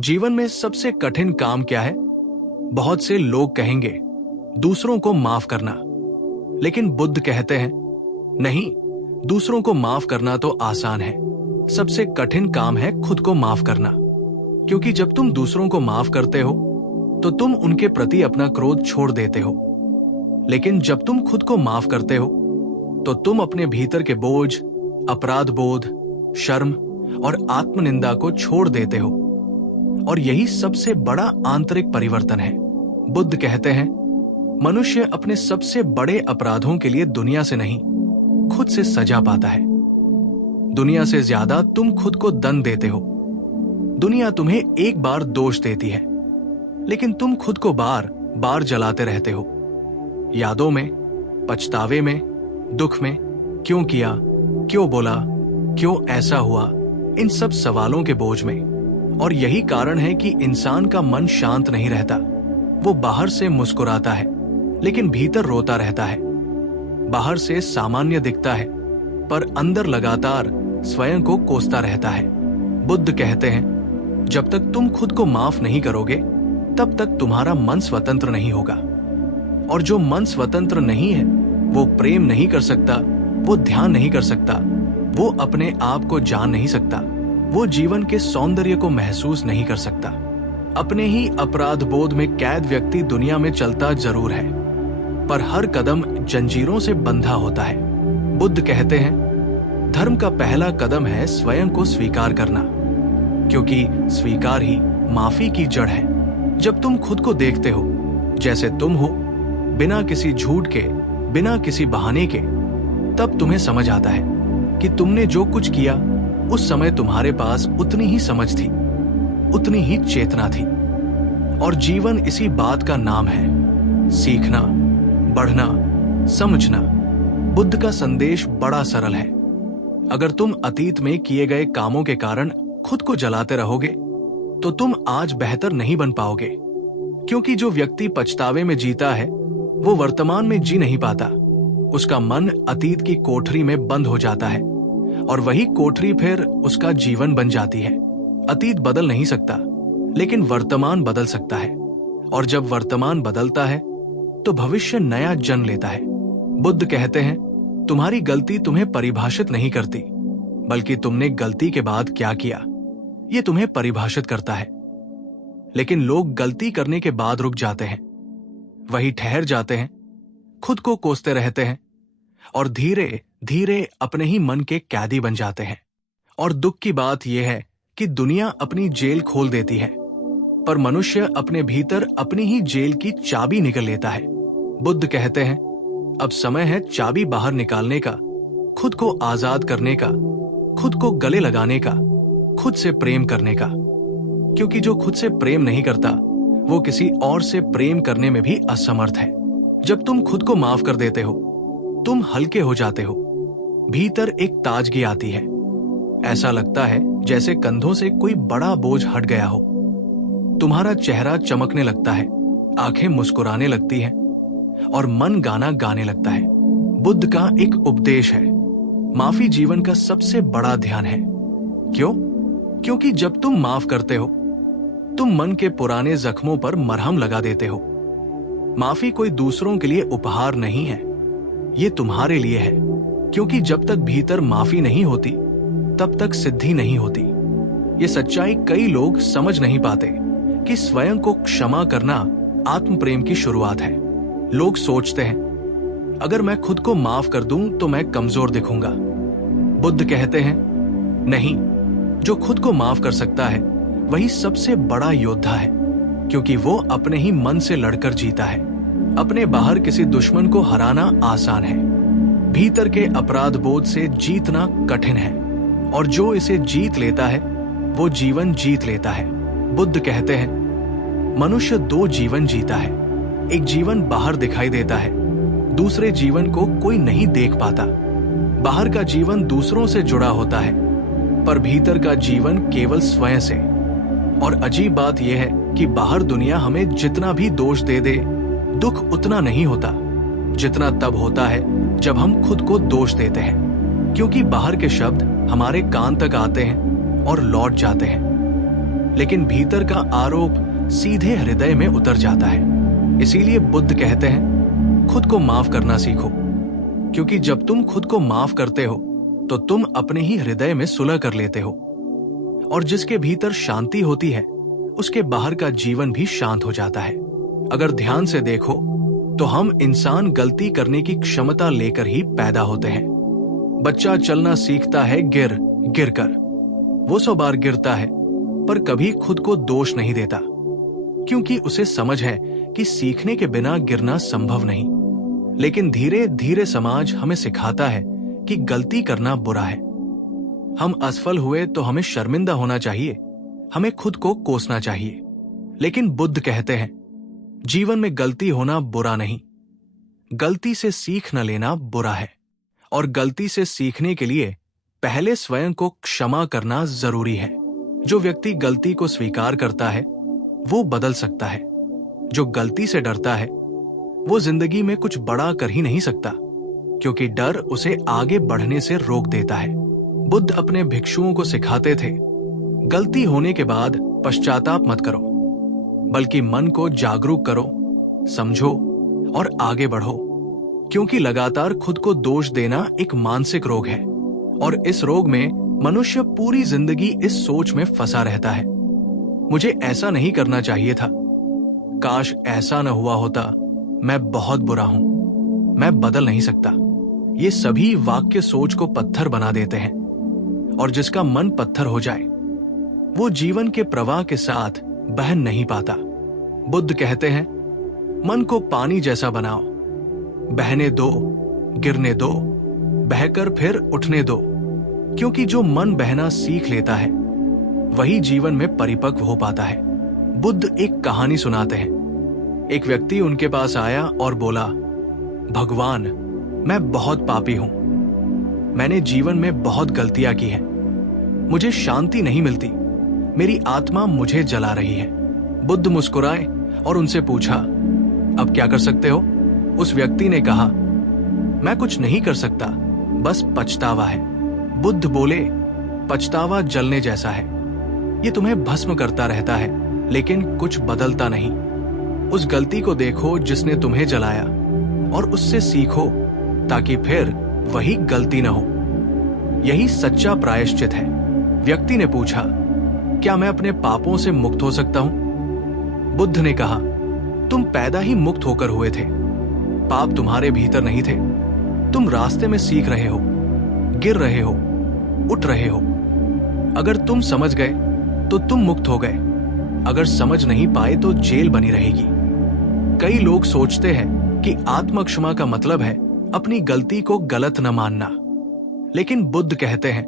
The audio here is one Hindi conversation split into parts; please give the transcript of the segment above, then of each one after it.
जीवन में सबसे कठिन काम क्या है? बहुत से लोग कहेंगे दूसरों को माफ करना, लेकिन बुद्ध कहते हैं नहीं, दूसरों को माफ करना तो आसान है, सबसे कठिन काम है खुद को माफ करना। क्योंकि जब तुम दूसरों को माफ करते हो तो तुम उनके प्रति अपना क्रोध छोड़ देते हो, लेकिन जब तुम खुद को माफ करते हो तो तुम अपने भीतर के बोझ, अपराध बोध, शर्म और आत्मनिंदा को छोड़ देते हो, और यही सबसे बड़ा आंतरिक परिवर्तन है। बुद्ध कहते हैं मनुष्य अपने सबसे बड़े अपराधों के लिए दुनिया से नहीं, खुद से सजा पाता है। दुनिया से ज्यादा तुम खुद को दंड देते हो। दुनिया तुम्हें एक बार दोष देती है, लेकिन तुम खुद को बार बार जलाते रहते हो, यादों में, पछतावे में, दुख में। क्यों किया, क्यों बोला, क्यों ऐसा हुआ, इन सब सवालों के बोझ में। और यही कारण है कि इंसान का मन शांत नहीं रहता। वो बाहर से मुस्कुराता है, लेकिन भीतर रोता रहता है। बाहर से सामान्य दिखता है, पर अंदर लगातार स्वयं को कोसता रहता है। बुद्ध कहते हैं जब तक तुम खुद को माफ नहीं करोगे, तब तक तुम्हारा मन स्वतंत्र नहीं होगा। और जो मन स्वतंत्र नहीं है, वो प्रेम नहीं कर सकता, वो ध्यान नहीं कर सकता, वो अपने आप को जान नहीं सकता, वो जीवन के सौंदर्य को महसूस नहीं कर सकता। अपने ही अपराध बोध में कैद व्यक्ति दुनिया में चलता जरूर है, पर हर कदम जंजीरों से बंधा होता है। बुद्ध कहते हैं धर्म का पहला कदम है स्वयं को स्वीकार करना, क्योंकि स्वीकार ही माफी की जड़ है। जब तुम खुद को देखते हो जैसे तुम हो, बिना किसी झूठ के, बिना किसी बहाने के, तब तुम्हें समझ आता है कि तुमने जो कुछ किया उस समय तुम्हारे पास उतनी ही समझ थी, उतनी ही चेतना थी। और जीवन इसी बात का नाम है, सीखना, बढ़ना, समझना। बुद्ध का संदेश बड़ा सरल है। अगर तुम अतीत में किए गए कामों के कारण खुद को जलाते रहोगे तो तुम आज बेहतर नहीं बन पाओगे, क्योंकि जो व्यक्ति पछतावे में जीता है वो वर्तमान में जी नहीं पाता। उसका मन अतीत की कोठरी में बंद हो जाता है, और वही कोठरी फिर उसका जीवन बन जाती है। अतीत बदल नहीं सकता, लेकिन वर्तमान बदल सकता है, और जब वर्तमान बदलता है तो भविष्य नया जन्म लेता है। बुद्ध कहते हैं तुम्हारी गलती तुम्हें परिभाषित नहीं करती, बल्कि तुमने गलती के बाद क्या किया ये तुम्हें परिभाषित करता है। लेकिन लोग गलती करने के बाद रुक जाते हैं, वही ठहर जाते हैं, खुद को कोसते रहते हैं, और धीरे धीरे अपने ही मन के कैदी बन जाते हैं। और दुख की बात यह है कि दुनिया अपनी जेल खोल देती है, पर मनुष्य अपने भीतर अपनी ही जेल की चाबी निकल लेता है। बुद्ध कहते हैं अब समय है चाबी बाहर निकालने का, खुद को आजाद करने का, खुद को गले लगाने का, खुद से प्रेम करने का। क्योंकि जो खुद से प्रेम नहीं करता वो किसी और से प्रेम करने में भी असमर्थ है। जब तुम खुद को माफ कर देते हो, तुम हल्के हो जाते हो, भीतर एक ताजगी आती है। ऐसा लगता है जैसे कंधों से कोई बड़ा बोझ हट गया हो। तुम्हारा चेहरा चमकने लगता है, आंखें मुस्कुराने लगती हैं, और मन गाना गाने लगता है। बुद्ध का एक उपदेश है, माफी जीवन का सबसे बड़ा ध्यान है। क्यों? क्योंकि जब तुम माफ करते हो, तुम मन के पुराने जख्मों पर मरहम लगा देते हो। माफी कोई दूसरों के लिए उपहार नहीं है, ये तुम्हारे लिए है। क्योंकि जब तक भीतर माफी नहीं होती, तब तक सिद्धि नहीं होती। ये सच्चाई कई लोग समझ नहीं पाते कि स्वयं को क्षमा करना आत्म प्रेम की शुरुआत है। लोग सोचते हैं अगर मैं खुद को माफ कर दूं तो मैं कमजोर दिखूंगा। बुद्ध कहते हैं नहीं, जो खुद को माफ कर सकता है वही सबसे बड़ा योद्धा है, क्योंकि वो अपने ही मन से लड़कर जीता है। अपने बाहर किसी दुश्मन को हराना आसान है, भीतर के अपराध बोध से जीतना कठिन है, और जो इसे जीत लेता है वो जीवन जीत लेता है। बुद्ध कहते हैं मनुष्य दो जीवन जीता है, एक जीवन बाहर दिखाई देता है, दूसरे जीवन को कोई नहीं देख पाता। बाहर का जीवन दूसरों से जुड़ा होता है, पर भीतर का जीवन केवल स्वयं से। और अजीब बात यह है कि बाहर दुनिया हमें जितना भी दोष दे दे, दुख उतना नहीं होता जितना तब होता है जब हम खुद को दोष देते हैं। क्योंकि बाहर के शब्द हमारे कान तक आते हैं और लौट जाते हैं, लेकिन भीतर का आरोप सीधे हृदय में उतर जाता है। इसीलिए बुद्ध कहते हैं, खुद को माफ करना सीखो, क्योंकि जब तुम खुद को माफ करते हो तो तुम अपने ही हृदय में सुलह कर लेते हो, और जिसके भीतर शांति होती है उसके बाहर का जीवन भी शांत हो जाता है। अगर ध्यान से देखो तो हम इंसान गलती करने की क्षमता लेकर ही पैदा होते हैं। बच्चा चलना सीखता है गिर गिर कर। वो 100 बार गिरता है पर कभी खुद को दोष नहीं देता, क्योंकि उसे समझ है कि सीखने के बिना गिरना संभव नहीं। लेकिन धीरे धीरे समाज हमें सिखाता है कि गलती करना बुरा है। हम असफल हुए तो हमें शर्मिंदा होना चाहिए, हमें खुद को कोसना चाहिए। लेकिन बुद्ध कहते हैं, जीवन में गलती होना बुरा नहीं, गलती से सीख न लेना बुरा है। और गलती से सीखने के लिए पहले स्वयं को क्षमा करना जरूरी है। जो व्यक्ति गलती को स्वीकार करता है वो बदल सकता है। जो गलती से डरता है वो जिंदगी में कुछ बड़ा कर ही नहीं सकता, क्योंकि डर उसे आगे बढ़ने से रोक देता है। बुद्ध अपने भिक्षुओं को सिखाते थे, गलती होने के बाद पश्चाताप मत करो, बल्कि मन को जागरूक करो, समझो और आगे बढ़ो, क्योंकि लगातार खुद को दोष देना एक मानसिक रोग है, और इस रोग में मनुष्य पूरी जिंदगी इस सोच में फंसा रहता है, मुझे ऐसा नहीं करना चाहिए था, काश ऐसा न हुआ होता, मैं बहुत बुरा हूं, मैं बदल नहीं सकता। ये सभी वाक्य सोच को पत्थर बना देते हैं, और जिसका मन पत्थर हो जाए वो जीवन के प्रवाह के साथ बह नहीं पाता। बुद्ध कहते हैं, मन को पानी जैसा बनाओ, बहने दो, गिरने दो, बहकर फिर उठने दो, क्योंकि जो मन बहना सीख लेता है वही जीवन में परिपक्व हो पाता है। बुद्ध एक कहानी सुनाते हैं। एक व्यक्ति उनके पास आया और बोला, भगवान, मैं बहुत पापी हूं, मैंने जीवन में बहुत गलतियां की हैं, मुझे शांति नहीं मिलती, मेरी आत्मा मुझे जला रही है। बुद्ध मुस्कुराए और उनसे पूछा, अब क्या कर सकते हो? उस व्यक्ति ने कहा, मैं कुछ नहीं कर सकता, बस पछतावा है। बुद्ध बोले, पछतावा जलने जैसा है, ये तुम्हें भस्म करता रहता है लेकिन कुछ बदलता नहीं। उस गलती को देखो जिसने तुम्हें जलाया और उससे सीखो, ताकि फिर वही गलती न हो। यही सच्चा प्रायश्चित है। व्यक्ति ने पूछा, क्या मैं अपने पापों से मुक्त हो सकता हूं? बुद्ध ने कहा, तुम पैदा ही मुक्त होकर हुए थे, पाप तुम्हारे भीतर नहीं थे। तुम रास्ते में सीख रहे हो, गिर रहे हो, उठ रहे हो। अगर तुम समझ गए तो तुम मुक्त हो गए, अगर समझ नहीं पाए तो जेल बनी रहेगी। कई लोग सोचते हैं कि आत्मक्षमा का मतलब है अपनी गलती को गलत न मानना, लेकिन बुद्ध कहते हैं,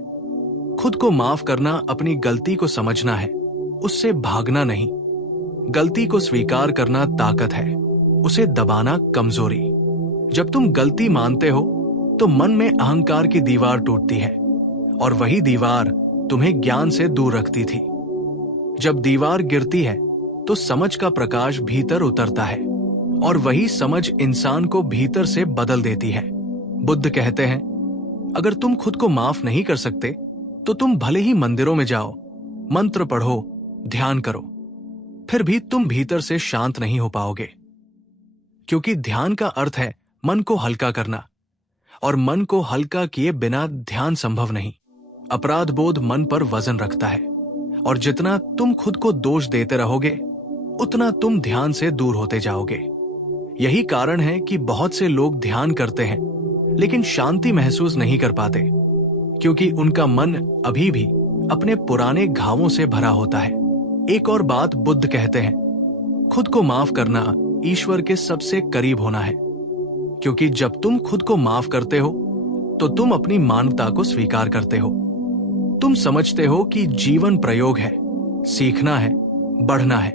खुद को माफ करना अपनी गलती को समझना है, उससे भागना नहीं। गलती को स्वीकार करना ताकत है, उसे दबाना कमजोरी। जब तुम गलती मानते हो तो मन में अहंकार की दीवार टूटती है, और वही दीवार तुम्हें ज्ञान से दूर रखती थी। जब दीवार गिरती है तो समझ का प्रकाश भीतर उतरता है, और वही समझ इंसान को भीतर से बदल देती है। बुद्ध कहते हैं, अगर तुम खुद को माफ नहीं कर सकते तो तुम भले ही मंदिरों में जाओ, मंत्र पढ़ो, ध्यान करो, फिर भी तुम भीतर से शांत नहीं हो पाओगे, क्योंकि ध्यान का अर्थ है मन को हल्का करना, और मन को हल्का किए बिना ध्यान संभव नहीं। अपराध बोध मन पर वजन रखता है, और जितना तुम खुद को दोष देते रहोगे उतना तुम ध्यान से दूर होते जाओगे। यही कारण है कि बहुत से लोग ध्यान करते हैं लेकिन शांति महसूस नहीं कर पाते, क्योंकि उनका मन अभी भी अपने पुराने घावों से भरा होता है। एक और बात बुद्ध कहते हैं, खुद को माफ करना ईश्वर के सबसे करीब होना है, क्योंकि जब तुम खुद को माफ करते हो तो तुम अपनी मानवता को स्वीकार करते हो। तुम समझते हो कि जीवन प्रयोग है, सीखना है, बढ़ना है।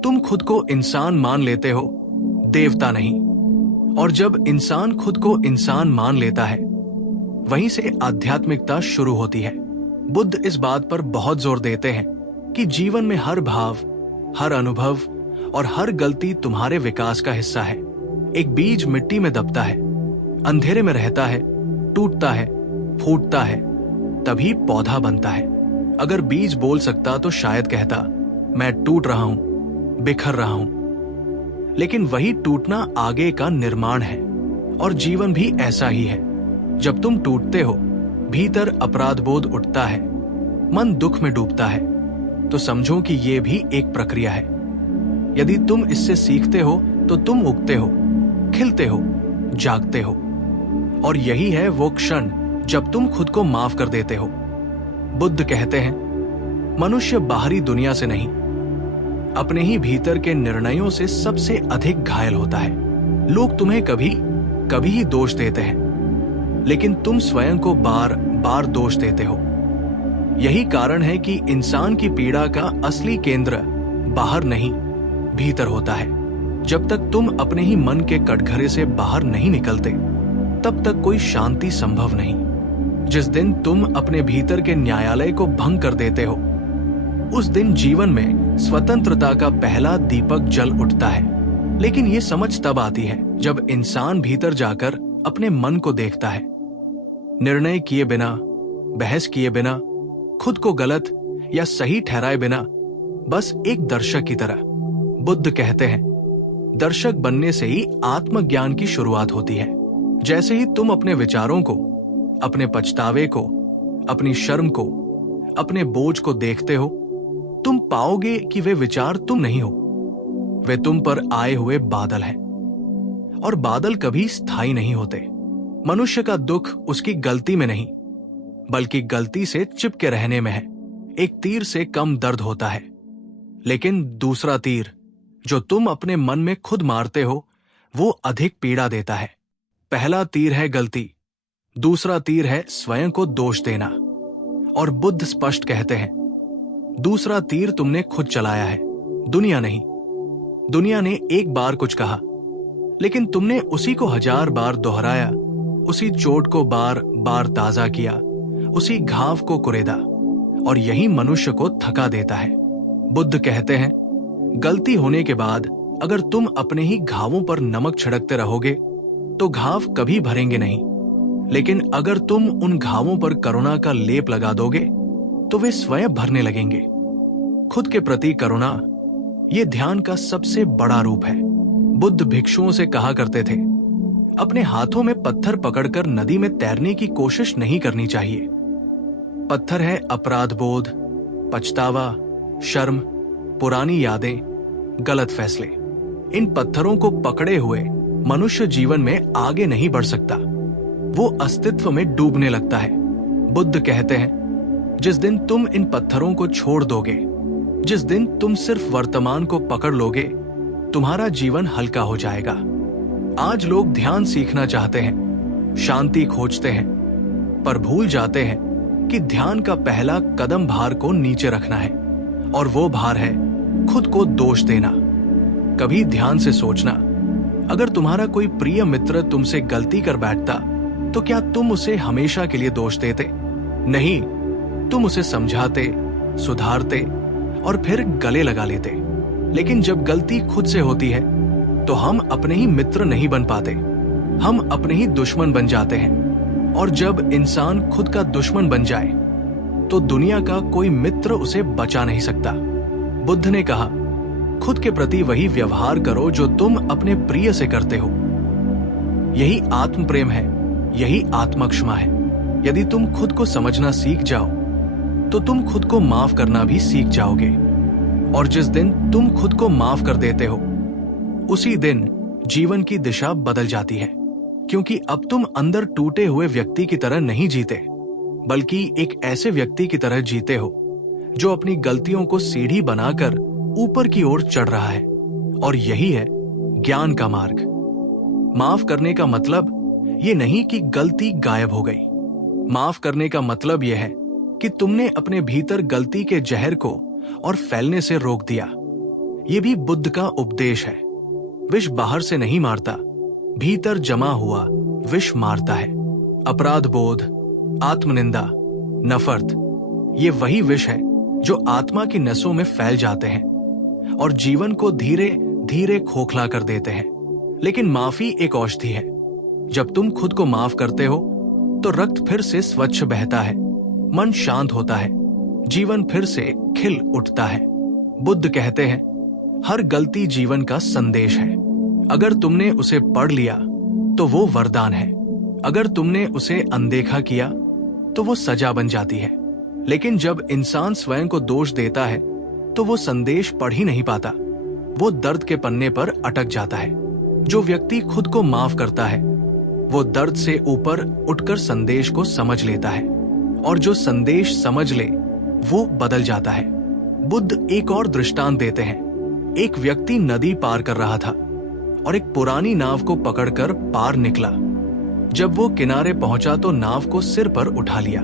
तुम खुद को इंसान मान लेते हो, देवता नहीं। और जब इंसान खुद को इंसान मान लेता है, वहीं से आध्यात्मिकता शुरू होती है। बुद्ध इस बात पर बहुत जोर देते हैं कि जीवन में हर भाव, हर अनुभव और हर गलती तुम्हारे विकास का हिस्सा है। एक बीज मिट्टी में दबता है, अंधेरे में रहता है, टूटता है, फूटता है, तभी पौधा बनता है। अगर बीज बोल सकता तो शायद कहता, मैं टूट रहा हूं, बिखर रहा हूं। लेकिन वही टूटना आगे का निर्माण है, और जीवन भी ऐसा ही है। जब तुम टूटते हो, भीतर अपराध बोध उठता है, मन दुख में डूबता है, तो समझो कि यह भी एक प्रक्रिया है। यदि तुम इससे सीखते हो तो तुम उगते हो, खिलते हो, जागते हो। और यही है वो क्षण जब तुम खुद को माफ कर देते हो। बुद्ध कहते हैं, मनुष्य बाहरी दुनिया से नहीं, अपने ही भीतर के निर्णयों से सबसे अधिक घायल होता है। लोग तुम्हें कभी कभी ही दोष देते हैं, लेकिन तुम स्वयं को बार बार दोष देते हो। यही कारण है कि इंसान की पीड़ा का असली केंद्र बाहर नहीं, भीतर होता है। जब तक तुम अपने ही मन के कटघरे से बाहर नहीं निकलते, तब तक कोई शांति संभव नहीं। जिस दिन तुम अपने भीतर के न्यायालय को भंग कर देते हो, उस दिन जीवन में स्वतंत्रता का पहला दीपक जल उठता है। लेकिन ये समझ तब आती है जब इंसान भीतर जाकर अपने मन को देखता है, निर्णय किए बिना, बहस किए बिना, खुद को गलत या सही ठहराए बिना, बस एक दर्शक की तरह। बुद्ध कहते हैं, दर्शक बनने से ही आत्मज्ञान की शुरुआत होती है। जैसे ही तुम अपने विचारों को, अपने पछतावे को, अपनी शर्म को, अपने बोझ को देखते हो, तुम पाओगे कि वे विचार तुम नहीं हो, वे तुम पर आए हुए बादल हैं। और बादल कभी स्थायी नहीं होते। मनुष्य का दुख उसकी गलती में नहीं, बल्कि गलती से चिपके रहने में है। एक तीर से कम दर्द होता है, लेकिन दूसरा तीर जो तुम अपने मन में खुद मारते हो, वो अधिक पीड़ा देता है। पहला तीर है गलती, दूसरा तीर है स्वयं को दोष देना। और बुद्ध स्पष्ट कहते हैं, दूसरा तीर तुमने खुद चलाया है, दुनिया नहीं। दुनिया ने एक बार कुछ कहा, लेकिन तुमने उसी को 1000 बार दोहराया, उसी चोट को बार बार ताजा किया, उसी घाव को कुरेदा। और यही मनुष्य को थका देता है। बुद्ध कहते हैं, गलती होने के बाद अगर तुम अपने ही घावों पर नमक छिड़कते रहोगे तो घाव कभी भरेंगे नहीं। लेकिन अगर तुम उन घावों पर करुणा का लेप लगा दोगे तो वे स्वयं भरने लगेंगे। खुद के प्रति करुणा, ये ध्यान का सबसे बड़ा रूप है। बुद्ध भिक्षुओं से कहा करते थे, अपने हाथों में पत्थर पकड़कर नदी में तैरने की कोशिश नहीं करनी चाहिए। पत्थर है अपराध बोध, पछतावा, शर्म, पुरानी यादें, गलत फैसले। इन पत्थरों को पकड़े हुए मनुष्य जीवन में आगे नहीं बढ़ सकता, वो अस्तित्व में डूबने लगता है। बुद्ध कहते हैं, जिस दिन तुम इन पत्थरों को छोड़ दोगे, जिस दिन तुम सिर्फ वर्तमान को पकड़ लोगे, तुम्हारा जीवन हल्का हो जाएगा। आज लोग ध्यान सीखना चाहते हैं, शांति खोजते हैं, पर भूल जाते हैं कि ध्यान का पहला कदम भार को नीचे रखना है, और वो भार है खुद को दोष देना। कभी ध्यान से सोचना, अगर तुम्हारा कोई प्रिय मित्र तुमसे गलती कर बैठता तो क्या तुम उसे हमेशा के लिए दोष देते? नहीं, तुम उसे समझाते, सुधारते और फिर गले लगा लेते। लेकिन जब गलती खुद से होती है तो हम अपने ही मित्र नहीं बन पाते, हम अपने ही दुश्मन बन जाते हैं। और जब इंसान खुद का दुश्मन बन जाए तो दुनिया का कोई मित्र उसे बचा नहीं सकता। बुद्ध ने कहा, खुद के प्रति वही व्यवहार करो जो तुम अपने प्रिय से करते हो। यही आत्म प्रेम है, यही आत्मक्षमा है। यदि तुम खुद को समझना सीख जाओ तो तुम खुद को माफ करना भी सीख जाओगे। और जिस दिन तुम खुद को माफ कर देते हो, उसी दिन जीवन की दिशा बदल जाती है। क्योंकि अब तुम अंदर टूटे हुए व्यक्ति की तरह नहीं जीते, बल्कि एक ऐसे व्यक्ति की तरह जीते हो जो अपनी गलतियों को सीढ़ी बनाकर ऊपर की ओर चढ़ रहा है। और यही है ज्ञान का मार्ग। माफ करने का मतलब ये नहीं कि गलती गायब हो गई। माफ करने का मतलब यह है कि तुमने अपने भीतर गलती के जहर को और फैलने से रोक दिया। ये भी बुद्ध का उपदेश है। विष बाहर से नहीं मारता, भीतर जमा हुआ विष मारता है। अपराध बोध, आत्मनिंदा, नफरत, ये वही विष है जो आत्मा की नसों में फैल जाते हैं और जीवन को धीरे धीरे खोखला कर देते हैं। लेकिन माफी एक औषधि है। जब तुम खुद को माफ करते हो तो रक्त फिर से स्वच्छ बहता है, मन शांत होता है, जीवन फिर से खिल उठता है। बुद्ध कहते हैं, हर गलती जीवन का संदेश है। अगर तुमने उसे पढ़ लिया तो वो वरदान है, अगर तुमने उसे अनदेखा किया तो वो सजा बन जाती है। लेकिन जब इंसान स्वयं को दोष देता है तो वो संदेश पढ़ ही नहीं पाता, वो दर्द के पन्ने पर अटक जाता है। जो व्यक्ति खुद को माफ करता है वो दर्द से ऊपर उठकर संदेश को समझ लेता है, और जो संदेश समझ ले वो बदल जाता है। बुद्ध एक और दृष्टांत देते हैं। एक व्यक्ति नदी पार कर रहा था और एक पुरानी नाव को पकड़कर पार निकला। जब वो किनारे पहुंचा तो नाव को सिर पर उठा लिया।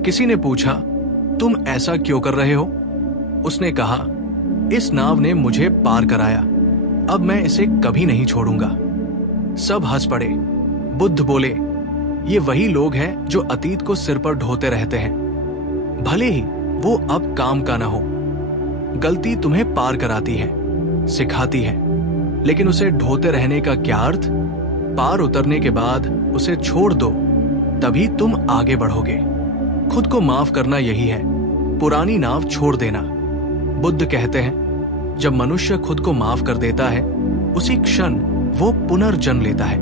किसी ने पूछा, तुम ऐसा क्यों कर रहे हो? उसने कहा, इस नाव ने मुझे पार कराया, अब मैं इसे कभी नहीं छोड़ूंगा। सब हंस पड़े। बुद्ध बोले, ये वही लोग हैं जो अतीत को सिर पर ढोते रहते हैं, भले ही वो अब काम का ना हो। गलती तुम्हें पार कराती है, सिखाती है, लेकिन उसे ढोते रहने का क्या अर्थ? पार उतरने के बाद उसे छोड़ दो, तभी तुम आगे बढ़ोगे। खुद को माफ करना यही है, पुरानी नाव छोड़ देना। बुद्ध कहते हैं, जब मनुष्य खुद को माफ कर देता है उसी क्षण वो पुनर्जन्म लेता है।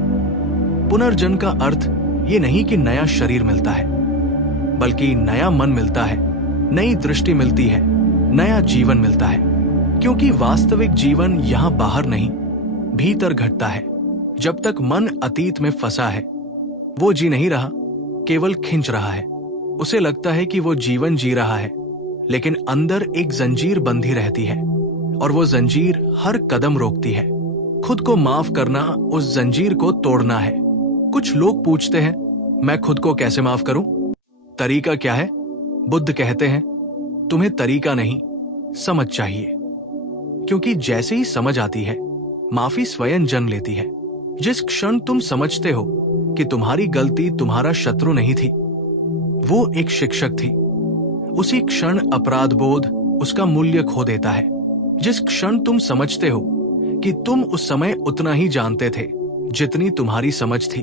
पुनर्जन्म का अर्थ ये नहीं कि नया शरीर मिलता है, बल्कि नया मन मिलता है, नई दृष्टि मिलती है, नया जीवन मिलता है। क्योंकि वास्तविक जीवन यहाँ बाहर नहीं, भीतर घटता है। जब तक मन अतीत में फंसा है वो जी नहीं रहा, केवल खिंच रहा है। उसे लगता है कि वो जीवन जी रहा है, लेकिन अंदर एक जंजीर बंधी रहती है और वो जंजीर हर कदम रोकती है। खुद को माफ करना उस जंजीर को तोड़ना है। कुछ लोग पूछते हैं, मैं खुद को कैसे माफ करूं? तरीका क्या है? बुद्ध कहते हैं, तुम्हें तरीका नहीं, समझ चाहिए। क्योंकि जैसे ही समझ आती है, माफी स्वयं जन्म लेती है। जिस क्षण तुम समझते हो कि तुम्हारी गलती तुम्हारा शत्रु नहीं थी, वो एक शिक्षक थी, उसी क्षण अपराध बोध उसका मूल्य खो देता है। जिस क्षण तुम समझते हो कि तुम उस समय उतना ही जानते थे जितनी तुम्हारी समझ थी,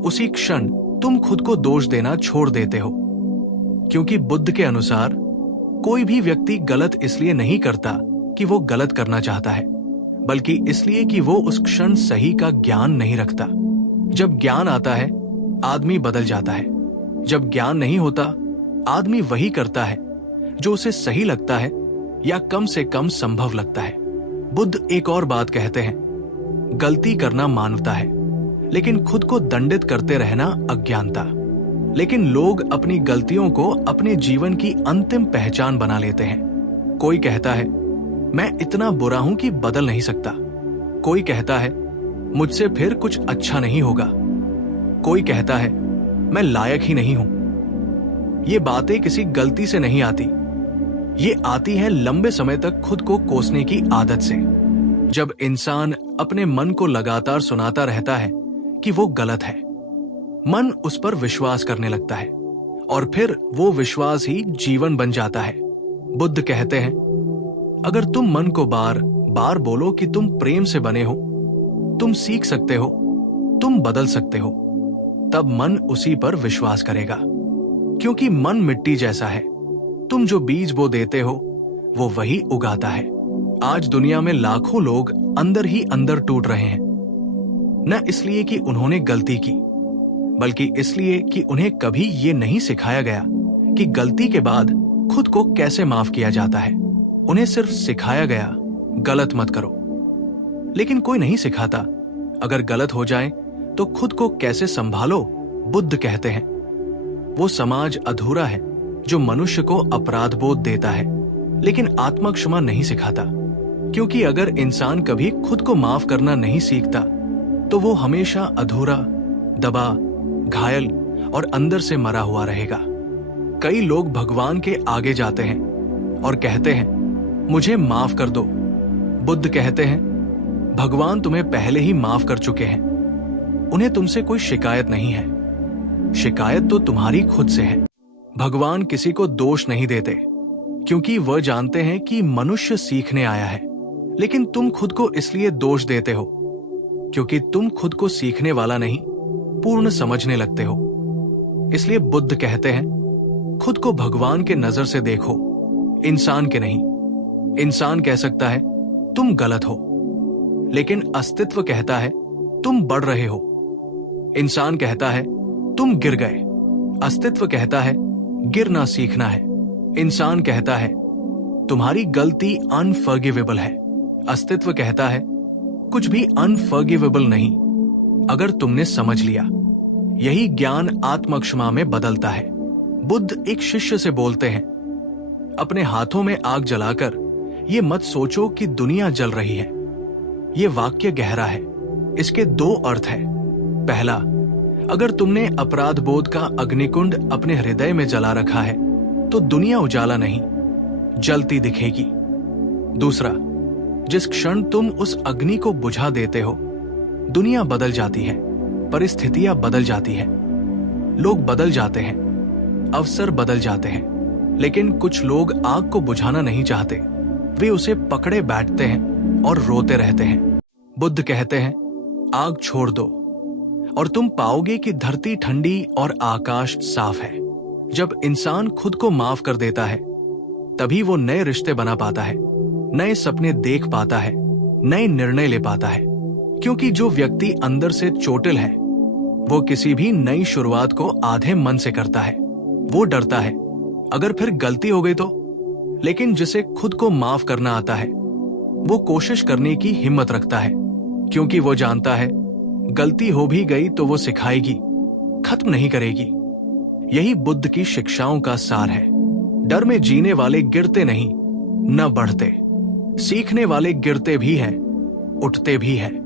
उसी क्षण तुम खुद को दोष देना छोड़ देते हो। क्योंकि बुद्ध के अनुसार कोई भी व्यक्ति गलत इसलिए नहीं करता कि वो गलत करना चाहता है, बल्कि इसलिए कि वो उस क्षण सही का ज्ञान नहीं रखता। जब ज्ञान आता है आदमी बदल जाता है, जब ज्ञान नहीं होता आदमी वही करता है जो उसे सही लगता है या कम से कम संभव लगता है। बुद्ध एक और बात कहते हैं, गलती करना मानवता है, लेकिन खुद को दंडित करते रहना अज्ञानता। लेकिन लोग अपनी गलतियों को अपने जीवन की अंतिम पहचान बना लेते हैं। कोई कहता है, मैं इतना बुरा हूं कि बदल नहीं सकता। कोई कहता है, मुझसे फिर कुछ अच्छा नहीं होगा। कोई कहता है, मैं लायक ही नहीं हूं। ये बातें किसी गलती से नहीं आती, ये आती है लंबे समय तक खुद को कोसने की आदत से। जब इंसान अपने मन को लगातार सुनाता रहता है कि वो गलत है, मन उस पर विश्वास करने लगता है और फिर वो विश्वास ही जीवन बन जाता है। बुद्ध कहते हैं, अगर तुम मन को बार बार बोलो कि तुम प्रेम से बने हो, तुम सीख सकते हो, तुम बदल सकते हो, तब मन उसी पर विश्वास करेगा। क्योंकि मन मिट्टी जैसा है, तुम जो बीज बो देते हो वो वही उगाता है। आज दुनिया में लाखों लोग अंदर ही अंदर टूट रहे हैं, न इसलिए कि उन्होंने गलती की, बल्कि इसलिए कि उन्हें कभी ये नहीं सिखाया गया कि गलती के बाद खुद को कैसे माफ किया जाता है। उन्हें सिर्फ सिखाया गया, गलत मत करो। लेकिन कोई नहीं सिखाता, अगर गलत हो जाए तो खुद को कैसे संभालो। बुद्ध कहते हैं, वो समाज अधूरा है जो मनुष्य को अपराध बोध देता है, लेकिन आत्म क्षमा नहीं सिखाता। क्योंकि अगर इंसान कभी खुद को माफ करना नहीं सीखता तो वो हमेशा अधूरा, दबा, घायल और अंदर से मरा हुआ रहेगा। कई लोग भगवान के आगे जाते हैं और कहते हैं, मुझे माफ कर दो। बुद्ध कहते हैं, भगवान तुम्हें पहले ही माफ कर चुके हैं, उन्हें तुमसे कोई शिकायत नहीं है। शिकायत तो तुम्हारी खुद से है। भगवान किसी को दोष नहीं देते, क्योंकि वह जानते हैं कि मनुष्य सीखने आया है। लेकिन तुम खुद को इसलिए दोष देते हो क्योंकि तुम खुद को सीखने वाला नहीं, पूर्ण समझने लगते हो। इसलिए बुद्ध कहते हैं, खुद को भगवान के नजर से देखो, इंसान के नहीं। इंसान कह सकता है तुम गलत हो, लेकिन अस्तित्व कहता है तुम बढ़ रहे हो। इंसान कहता है तुम गिर गए, अस्तित्व कहता है गिरना सीखना है। इंसान कहता है तुम्हारी गलती अनफॉरगिवेबल है, अस्तित्व कहता है कुछ भी अनफॉरगिवेबल नहीं अगर तुमने समझ लिया। यही ज्ञान आत्मक्षमा में बदलता है। बुद्ध एक शिष्य से बोलते हैं, अपने हाथों में आग जलाकर ये मत सोचो कि दुनिया जल रही है। ये वाक्य गहरा है, इसके दो अर्थ हैं। पहला, अगर तुमने अपराध बोध का अग्निकुंड अपने हृदय में जला रखा है तो दुनिया उजाला नहीं, जलती दिखेगी। दूसरा, जिस क्षण तुम उस अग्नि को बुझा देते हो, दुनिया बदल जाती है, परिस्थितियां बदल जाती है, लोग बदल जाते हैं, अवसर बदल जाते हैं। लेकिन कुछ लोग आग को बुझाना नहीं चाहते, वे उसे पकड़े बैठते हैं और रोते रहते हैं। बुद्ध कहते हैं आग छोड़ दो और तुम पाओगे कि धरती ठंडी और आकाश साफ है। जब इंसान खुद को माफ कर देता है तभी वो नए रिश्ते बना पाता है, नए सपने देख पाता है, नए निर्णय ले पाता है। क्योंकि जो व्यक्ति अंदर से चोटिल है वो किसी भी नई शुरुआत को आधे मन से करता है। वो डरता है अगर फिर गलती हो गई तो। लेकिन जिसे खुद को माफ करना आता है वो कोशिश करने की हिम्मत रखता है, क्योंकि वो जानता है गलती हो भी गई तो वो सिखाएगी, खत्म नहीं करेगी। यही बुद्ध की शिक्षाओं का सार है। डर में जीने वाले गिरते नहीं, न बढ़ते। सीखने वाले गिरते भी हैं, उठते भी हैं।